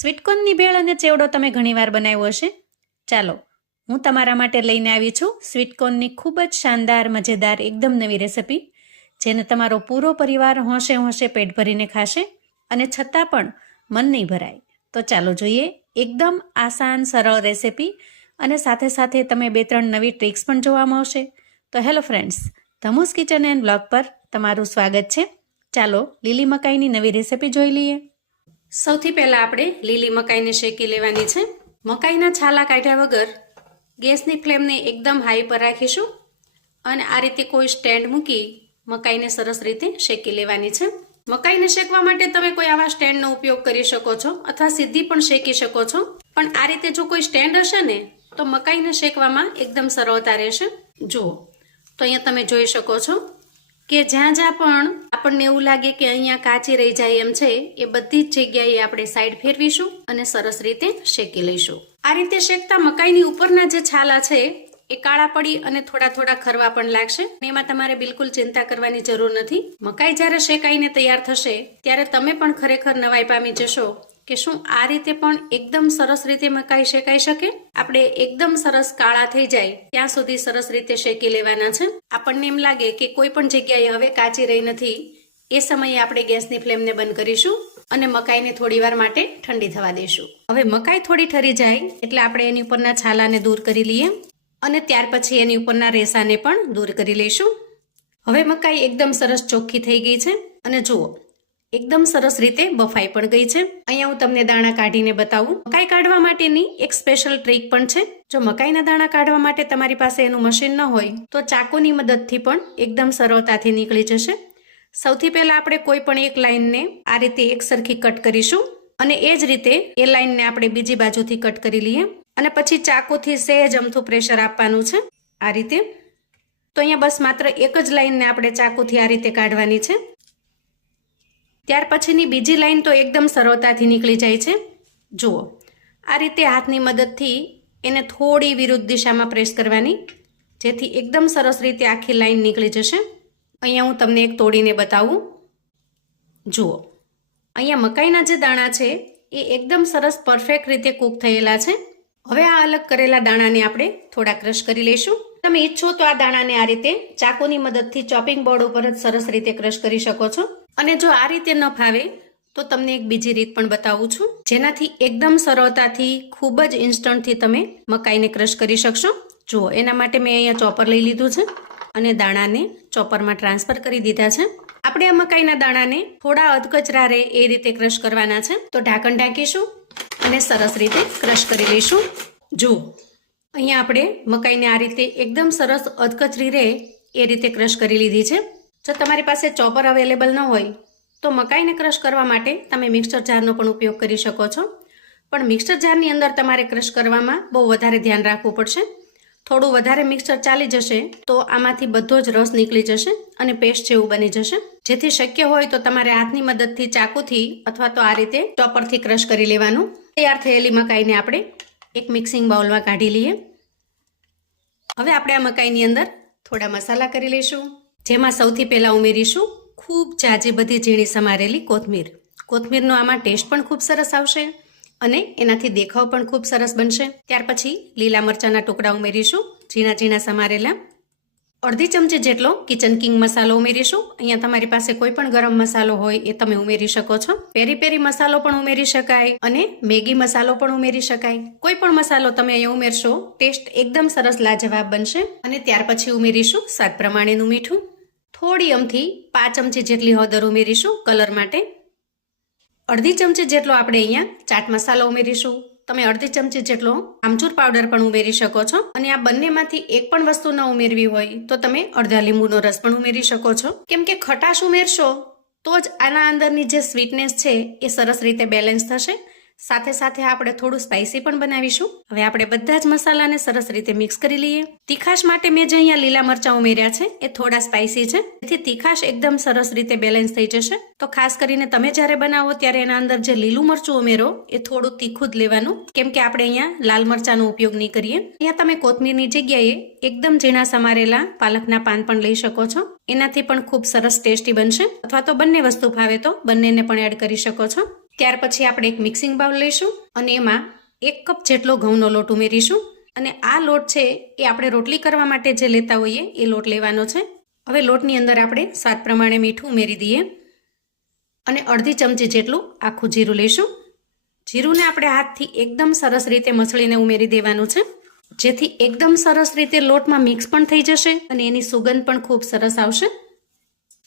સ્વીટકોર્નની ભેળ અને ચેવડો તમે ઘણીવાર બનાવ્યો હશે. ચાલો, હું તમારા માટે લઈને આવી છું સ્વીટકોર્નની ખૂબ જ શાનદાર, મજેદાર, એકદમ નવી રેસિપી, જેને તમારો પૂરો પરિવાર હોંશે હોંશે પેટ ભરીને ખાશે અને છતાં પણ મન નહીં ભરાય. તો ચાલો જોઈએ એકદમ આસાન, સરળ રેસિપી, અને સાથે સાથે તમે 2-3 નવી ટ્રિક્સ પણ જોવા મળશે. તો હેલો ફ્રેન્ડ્સ, ધમુસ કિચન એન્ડ બ્લોગ પર તમારું સ્વાગત છે. ચાલો લીલી મકાઈની નવી રેસિપી જોઈ લઈએ. સૌથી પહેલાં આપણે લીલી મકાઈને શેકી લેવાની છે. મકાઈના છાલા કાઢ્યા વગર ગેસની ફ્લેમને એકદમ હાઈ પર રાખીશું અને આ રીતે કોઈ સ્ટેન્ડ મૂકી મકાઈને સરસ રીતે શેકી લેવાની છે. મકાઈને શેકવા માટે તમે કોઈ આવા સ્ટેન્ડનો ઉપયોગ કરી શકો છો અથવા સીધી પણ શેકી શકો છો, પણ આ રીતે જો કોઈ સ્ટેન્ડ હશે ને તો મકાઈને શેકવામાં એકદમ સરળતા રહેશે. જુઓ તો અહીંયા તમે જોઈ શકો છો કે જ્યાં જ્યાં પણ આપણને એવું લાગે કે અહીંયા કાચી રહી જાય એમ છે, એ બધી જ જગ્યાએ આપણે સાઈડ ફેરવીશું અને સરસ રીતે શેકી લઈશું. આ રીતે શેકતા મકાઈની ઉપરના જે છાલા છે એ કાળા પડી અને થોડા થોડા ખરવા પણ લાગશે. એમાં તમારે બિલકુલ ચિંતા કરવાની જરૂર નથી. મકાઈ જ્યારે શેકાઈને તૈયાર થશે ત્યારે તમે પણ ખરેખર નવાઈ પામી જશો કે શું આ રીતે પણ એકદમ સરસ રીતે મકાઈ શેકાઈ શકે. આપણે એકદમ સરસ કાળા થઈ જાય ત્યાં સુધી સરસ રીતે શેકી લેવાના છે. આપણને એમ લાગે કે કોઈ પણ જગ્યાએ હવે કાચી રહી નથી, એ સમયે આપણે ગેસની ફ્લેમને બંધ કરીશું અને મકાઈને થોડી વાર માટે ઠંડી થવા દઈશું. હવે મકાઈ થોડી ઠરી જાય એટલે આપણે એની ઉપરના છાલાને દૂર કરી લઈએ અને ત્યાર પછી એની ઉપરના રેસાને પણ દૂર કરી લઈશું. હવે મકાઈ એકદમ સરસ ચોખ્ખી થઈ ગઈ છે અને જુઓ એકદમ સરસ રીતે બફાઈ પણ ગઈ છે. અહીંયા હું તમને દાણા કાઢીને બતાવું. મકાઈ કાઢવા માટેની એક સ્પેશિયલ ટ્રીક પણ છે. જો મકાઈના દાણા કાઢવા માટે તમારી પાસે એનું મશીન ન હોય તો ચાકુની મદદથી પણ એકદમ સરળતાથી નીકળી જશે. સૌથી પહેલા આપણે કોઈ પણ એક લાઈનને આ રીતે એક સરખી કટ કરીશું અને એ જ રીતે એ લાઈનને આપણે બીજી બાજુથી કટ કરી લઈએ અને પછી ચાકુથી સહેજ અમથું પ્રેશર આપવાનું છે આ રીતે. તો અહીંયા બસ માત્ર એક જ લાઈનને આપણે ચાકુથી આ રીતે કાઢવાની છે. ત્યાર પછીની બીજી લાઈન તો એકદમ સરળતાથી નીકળી જાય છે. જુઓ આ રીતે હાથની મદદથી એને થોડી વિરુદ્ધ દિશામાં પ્રેસ કરવાની, જેથી એકદમ સરસ રીતે આખી લાઈન નીકળી જશે. અહીંયા હું તમને એક તોડીને બતાવું. જુઓ અહીંયા મકાઈના જે દાણા છે એ એકદમ સરસ પરફેક્ટ રીતે કૂક થયેલા છે. હવે આ અલગ કરેલા દાણાને આપણે થોડા ક્રશ કરી લઈશું. તમે ઈચ્છો તો આ દાણાને આ રીતે ચાકુની મદદથી ચોપિંગ બોર્ડ ઉપર જ સરસ રીતે ક્રશ કરી શકો છો. અને જો આ રીતે ન ફાવે તો તમને એક બીજી રીત પણ બતાવું છું, જેનાથી એકદમ સરળતાથી ખૂબ જ ઇન્સ્ટન્ટથી તમે મકાઈને ક્રશ કરી શકશો. જુઓ એના માટે મેં અહીંયા ચોપર લઈ લીધું છે અને દાણાને ચોપરમાં ટ્રાન્સફર કરી દીધા છે. આપણે આ મકાઈના દાણાને થોડા અધકચરા રહે એ રીતે ક્રશ કરવાના છે. તો ઢાંકણ ઢાંકીશું અને સરસ રીતે ક્રશ કરી લઈશું. જુઓ અહીંયા આપણે મકાઈને આ રીતે એકદમ સરસ અધકચરી રહે એ રીતે ક્રશ કરી લીધી છે. જો તમારી પાસે ચોપર અવેલેબલ ન હોય તો મકાઈને ક્રશ કરવા માટે તમે મિક્સર જારનો પણ ઉપયોગ કરી શકો છો, પણ મિક્સર જારની અંદર તમારે ક્રશ કરવામાં બહુ વધારે ધ્યાન રાખવું પડશે. થોડું વધારે મિક્સર ચાલી જશે તો આમાંથી બધો જ રસ નીકળી જશે અને પેસ્ટ જેવું બની જશે. જેથી શક્ય હોય તો તમારે હાથની મદદથી ચાકુથી અથવા તો આ રીતે ચોપરથી ક્રશ કરી લેવાનું. તૈયાર થયેલી મકાઈને આપણે એક મિક્સિંગ બાઉલમાં કાઢી લઈએ. હવે આપણે આ મકાઈની અંદર થોડા મસાલા કરી લઈશું, જેમાં સૌથી પહેલાં ઉમેરીશું ખૂબ જાજી બધી ઝીણી સમારેલી કોથમીર. કોથમીરનો આમાં ટેસ્ટ પણ ખૂબ સરસ આવશે અને એનાથી દેખાવ પણ ખૂબ સરસ બનશે. ત્યાર પછી લીલા મરચાંના ટુકડા ઉમેરીશું, ઝીણા ઝીણા સમારેલા. અડધી ચમચી જેટલો કિચન કિંગ મસાલો ઉમેરીશું. અહીંયા તમારી પાસે કોઈ પણ ગરમ મસાલો હોય એ તમે ઉમેરી શકો છો. પેરી પેરી મસાલો પણ ઉમેરી શકાય અને મેગી મસાલો પણ ઉમેરી શકાય. કોઈ પણ મસાલો તમે અહીંયા ઉમેરશો, ટેસ્ટ એકદમ સરસ લાજવાબ બનશે. અને ત્યાર પછી ઉમેરીશું સ્વાદ પ્રમાણેનું મીઠું. થોડી અમથી 5 ચમચી જેટલી હળદર ઉમેરીશું કલર માટે. અડધી ચમચી જેટલો આપણે અહીંયા ચાટ મસાલો ઉમેરીશું. તમે અડધી ચમચી જેટલો આમચૂર પાવડર પણ ઉમેરી શકો છો. અને આ બંનેમાંથી એક પણ વસ્તુ ન ઉમેરવી હોય તો તમે અડધા લીંબુનો રસ પણ ઉમેરી શકો છો. કેમ કે ખટાશ ઉમેરશો તો જ આના અંદરની જે સ્વીટનેસ છે એ સરસ રીતે બેલેન્સ થશે. સાથે સાથે આપણે થોડું સ્પાઇસી પણ બનાવીશું. હવે આપણે બધા જ મસાલાને સરસ રીતે મિક્સ કરી લઈએ. તીખાશ માટે મેં જે અહીંયા લીલા મરચાં ઉમેર્યા છે એ થોડા સ્પાઇસી છે, તેથી તીખાશ એકદમ સરસ રીતે બેલેન્સ થઈ જશે. તો ખાસ કરીને તમે જ્યારે બનાવો ત્યારે એના અંદર જે લીલું મરચું ઉમેરો એ થોડું તીખું જ લેવાનું, કેમ કે આપણે અહીંયા લાલ મરચાંનો ઉપયોગ નહીં કરીએ. અહીંયા તમે કોથમીરની જગ્યાએ એકદમ ઝીણા સમારેલા પાલકના પાન પણ લઈ શકો છો. એનાથી પણ ખૂબ સરસ ટેસ્ટી બનશે. અથવા તો બંને વસ્તુ ભાવે તો બંનેને પણ એડ કરી શકો છો. ત્યાર પછી આપણે એક મિક્સિંગ બાઉલ લઈશું અને એમાં 1 કપ જેટલો ઘઉંનો લોટ ઉમેરીશું અને આ લોટ છે એ આપણે રોટલી કરવા માટે જે લેતા હોઈએ એ લોટ લેવાનો છે. હવે લોટની અંદર આપણે સ્વાદ પ્રમાણે મીઠું ઉમેરી દઈએ અને અડધી ચમચી જેટલું આખું જીરું લઈશું. જીરુંને આપણે હાથથી એકદમ સરસ રીતે મસળીને ઉમેરી દેવાનું છે, જેથી એકદમ સરસ રીતે લોટમાં મિક્સ પણ થઈ જશે અને એની સુગંધ પણ ખૂબ સરસ આવશે.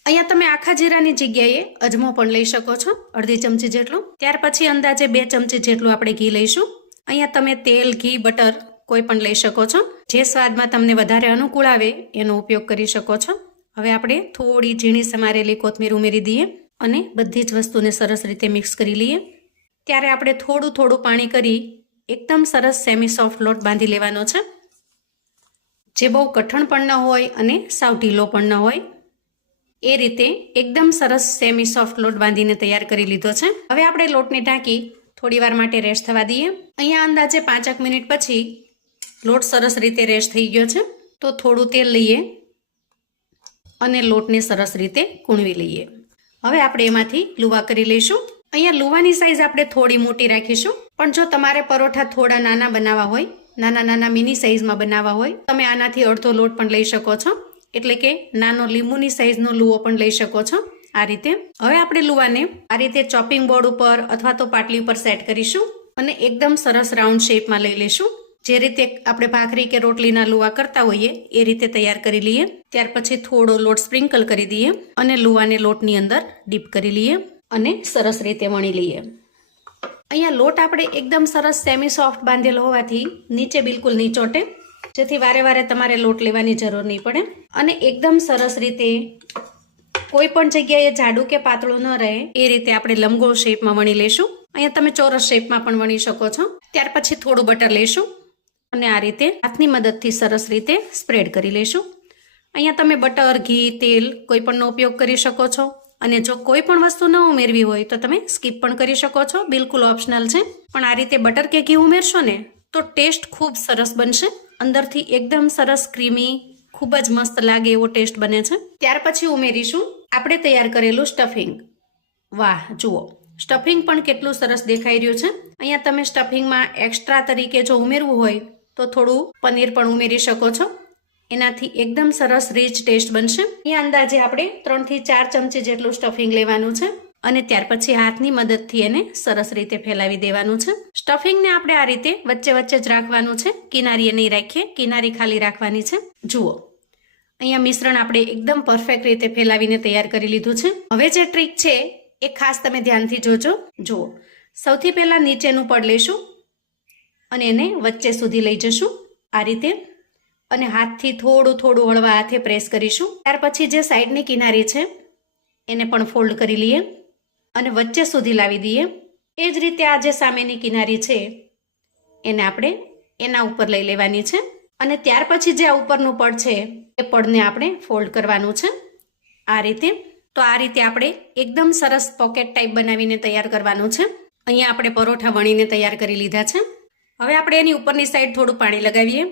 અહીંયા તમે આખા જીરાની જગ્યાએ અજમો પણ લઈ શકો છો, અડધી ચમચી જેટલું. ત્યાર પછી અંદાજે 2 ચમચી જેટલું આપણે ઘી લઈશું. અહીંયા તમે તેલ, ઘી, બટર કોઈ પણ લઈ શકો છો. જે સ્વાદમાં તમને વધારે અનુકૂળ આવે એનો ઉપયોગ કરી શકો છો. હવે આપણે થોડી ઝીણી સમારેલી કોથમીર ઉમેરી દઈએ અને બધી જ વસ્તુને સરસ રીતે મિક્સ કરી લઈએ. ત્યારે આપણે થોડું થોડું પાણી કરી એકદમ સરસ સેમી સોફ્ટ લોટ બાંધી લેવાનો છે, જે બહુ કઠણ પણ ન હોય અને સાવ ઢીલો પણ ન હોય. એ રીતે એકદમ સરસ સેમી સોફ્ટ લોટ બાંધીને તૈયાર કરી લીધો છે. હવે આપણે લોટને ઢાંકી થોડી વાર માટે રેસ્ટ થવા દઈએ. અહીંયા અંદાજે 5 મિનિટ પછી લોટ સરસ રીતે રેસ્ટ થઈ ગયો છે, તો થોડું તેલ લઈએ અને લોટને સરસ રીતે કૂણવી લઈએ. હવે આપણે એમાંથી લુવા કરી લઈશું. અહીંયા લુવાની સાઈઝ આપણે થોડી મોટી રાખીશું, પણ જો તમારે પરોઠા થોડા નાના બનાવવા હોય, નાના મિની સાઈઝમાં બનાવવા હોય, તમે આનાથી અડધો લોટ પણ લઈ શકો છો, એટલે કે નાનો લીંબુની સાઈઝનો લુવો પણ લઈ શકો છો આ રીતે. હવે આપણે લુવાને આ રીતે ચોપિંગ બોર્ડ ઉપર અથવા તો પાટલી ઉપર સેટ કરીશું અને એકદમ સરસ રાઉન્ડ શેપમાં લઈ લઈશું. જે રીતે આપણે ભાખરી કે રોટલીના લુવા કરતા હોઈએ એ રીતે તૈયાર કરી લઈએ. ત્યાર પછી થોડો લોટ સ્પ્રિંકલ કરી દઈએ અને લુવાને લોટની અંદર ડીપ કરી લઈએ અને સરસ રીતે વણી લઈએ. અહીંયા લોટ આપણે એકદમ સરસ સેમી સોફ્ટ બાંધેલો હોવાથી નીચે બિલકુલ નહીં ચોટે, જેથી વારે વારે તમારે લોટ લેવાની જરૂર નહીં પડે અને એકદમ સરસ રીતે કોઈ પણ જગ્યાએ જાડું કે પાતળું ન રહે એ રીતે આપણે લંબગોળ શેપમાં વણી લઈશું. અહીંયા તમે ચોરસ શેપમાં પણ વણી શકો છો. ત્યાર પછી થોડું બટર લઈશું અને આ રીતે હાથની મદદથી સરસ રીતે સ્પ્રેડ કરી લઈશું. અહીંયા તમે બટર, ઘી, તેલ કોઈ પણનો ઉપયોગ કરી શકો છો અને જો કોઈ પણ વસ્તુ ન ઉમેરવી હોય તો તમે સ્કીપ પણ કરી શકો છો, બિલકુલ ઓપ્શનલ છે. પણ આ રીતે બટર કે ઘી ઉમેરશો ને તો ટેસ્ટ ખૂબ સરસ બનશે. અંદરથી એકદમ સરસ ક્રીમી, ખૂબ જ મસ્ત લાગે એવો ટેસ્ટ બને છે. ત્યાર પછી ઉમેરીશું આપણે તૈયાર કરેલું સ્ટફિંગ. વાહ, જુઓ સ્ટફિંગ પણ કેટલું સરસ દેખાઈ રહ્યું છે. અહીંયા તમે સ્ટફિંગમાં એક્સ્ટ્રા તરીકે જો ઉમેરવું હોય તો થોડું પનીર પણ ઉમેરી શકો છો, એનાથી એકદમ સરસ રીચ ટેસ્ટ બનશે. અહીંયા અંદાજે આપણે 3 થી 4 ચમચી જેટલું સ્ટફિંગ લેવાનું છે અને ત્યાર પછી હાથની મદદથી એને સરસ રીતે ફેલાવી દેવાનું છે. સ્ટફિંગને આપણે આ રીતે વચ્ચે વચ્ચે જ રાખવાનું છે, કિનારીએ નહીં રાખીએ, કિનારી ખાલી રાખવાની છે. જુઓ અહીંયા મિશ્રણ આપણે એકદમ પરફેક્ટ રીતે ફેલાવીને તૈયાર કરી લીધું છે. હવે જે ટ્રીક છે એ ખાસ તમે ધ્યાનથી જોજો. જુઓ, સૌથી પહેલાં નીચેનું પડ લઈશું અને એને વચ્ચે સુધી લઈ જશું આ રીતે અને હાથથી થોડું થોડું હળવા હાથે પ્રેસ કરીશું. ત્યાર પછી જે સાઈડની કિનારી છે એને પણ ફોલ્ડ કરી લઈએ અને વચ્ચે સુધી લાવી દઈએ. એ જ રીતે આ જે સામેની કિનારી છે એને આપણે એના ઉપર લઈ લેવાની છે અને ત્યાર પછી જે આ ઉપરનું પડ છે એ પડને આપણે ફોલ્ડ કરવાનું છે આ રીતે. તો આ રીતે આપણે એકદમ સરસ પોકેટ ટાઈપ બનાવીને તૈયાર કરવાનું છે. અહીંયા આપણે પરોઠા વણીને તૈયાર કરી લીધા છે. હવે આપણે એની ઉપરની સાઈડ થોડું પાણી લગાવીએ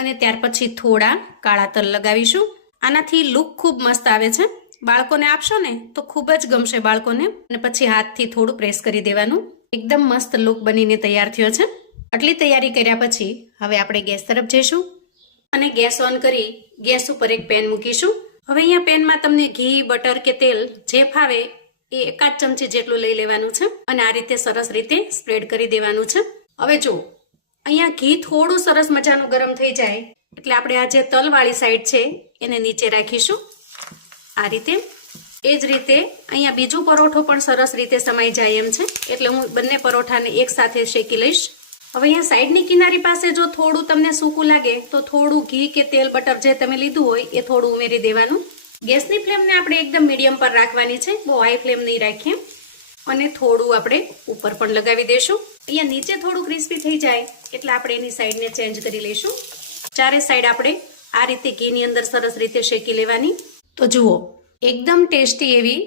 અને ત્યાર પછી થોડા કાળા તલ લગાવીશું. આનાથી લુક ખૂબ મસ્ત આવે છે. બાળકોને આપશો ને તો ખૂબ જ ગમશે બાળકોને. અને પછી હાથથી થોડું પ્રેસ કરી દેવાનું. એકદમ મસ્ત લુક બનીને તૈયાર થયો છે. આટલી તૈયારી કર્યા પછી હવે આપણે ગેસ તરફ જઈશું અને ગેસ ઓન કરી ગેસ ઉપર એક પેન મૂકીશું. હવે અહીંયા પેનમાં તમને ઘી, બટર કે તેલ જે ફાવે એ 1 ચમચી જેટલું લઈ લેવાનું છે અને આ રીતે સરસ રીતે સ્પ્રેડ કરી દેવાનું છે. હવે જો અહીંયા ઘી થોડું સરસ મજાનું ગરમ થઈ જાય એટલે આપણે આ જે તલવાળી સાઈડ છે એને નીચે રાખીશું આ રીતે. એ જ રીતે અહીંયા બીજું પરોઠો પણ સરસ રીતે સમાઈ જાય એમ છે, એટલે હું બંને પરોઠાને એક સાથે શેકી લઈશ. હવે અહીંયા સાઈડની કિનારી પાસે જો થોડું તમને સૂકું લાગે તો થોડું ઘી કે તેલ, બટર જે તમે લીધું હોય એ થોડું ઉમેરી દેવાનું. ગેસની ફ્લેમને આપણે એકદમ મીડિયમ પર રાખવાની છે, બહુ હાઈ ફ્લેમ નહીં રાખીએ. અને થોડું આપણે ઉપર પણ લગાવી દઈશું. અહીંયા નીચે થોડું ક્રિસ્પી થઈ જાય એટલે આપણે એની સાઈડને ચેન્જ કરી લઈશું. ચારે સાઈડ આપણે આ રીતે ઘીની અંદર સરસ રીતે શેકી લેવાની. તો જુઓ એકદમ ટેસ્ટી એવી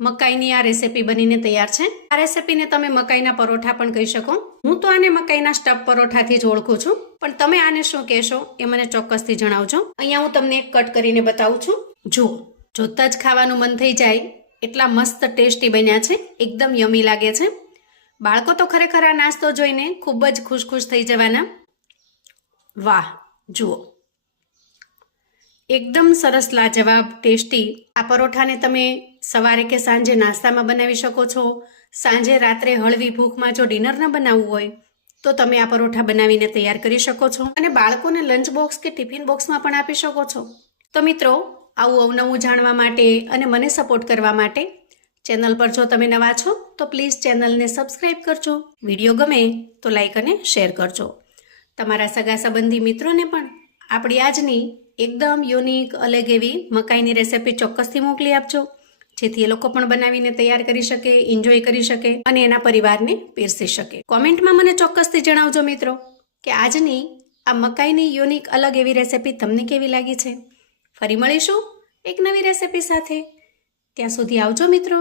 મકાઈની આ રેસીપી બનીને તૈયાર છે. આ રેસીપીને તમે મકાઈના પરોઠા પણ કહી શકો. હું તો આને મકાઈના સ્ટફ પરોઠાથી જ ઓળખું છું, પણ તમે આને શું કહેશો એ મને ચોક્કસથી જણાવજો. અહીંયા હું તમને એક કટ કરીને બતાવું છું. જુઓ, જોતા જ ખાવાનું મન થઈ જાય એટલા મસ્ત ટેસ્ટી બન્યા છે, એકદમ યમી લાગે છે. બાળકો તો ખરેખર આ નાસ્તો જોઈને ખૂબ જ ખુશ થઈ જવાના. વાહ, જુઓ, એકદમ સરસ લાજવાબ ટેસ્ટી આ પરોઠાને તમે સવારે કે સાંજે નાસ્તામાં બનાવી શકો છો. સાંજે રાત્રે હળવી ભૂખમાં જો ડિનર ન બનાવવું હોય તો તમે આ પરોઠા બનાવીને તૈયાર કરી શકો છો અને બાળકોને લંચ બોક્સ કે ટિફિન બોક્સમાં પણ આપી શકો છો. તો મિત્રો, આવું અવનવું જાણવા માટે અને મને સપોર્ટ કરવા માટે ચેનલ પર જો તમે નવા છો તો પ્લીઝ ચેનલને સબસ્ક્રાઈબ કરજો. વિડીયો ગમે તો લાઈક અને શેર કરજો. તમારા સગા સંબંધી મિત્રોને પણ આપણી આજની એકદમ યુનિક અલગ એવી મકાઈની રેસિપી ચોક્કસથી મોકલી આપજો, જેથી એ લોકો પણ બનાવીને તૈયાર કરી શકે, એન્જોય કરી શકે અને એના પરિવારને પીરસી શકે. કોમેન્ટમાં મને ચોક્કસથી જણાવજો મિત્રો કે આજની આ મકાઈની યુનિક અલગ એવી રેસિપી તમને કેવી લાગી છે. ફરી મળીશું એક નવી રેસિપી સાથે. ત્યાં સુધી આવજો મિત્રો.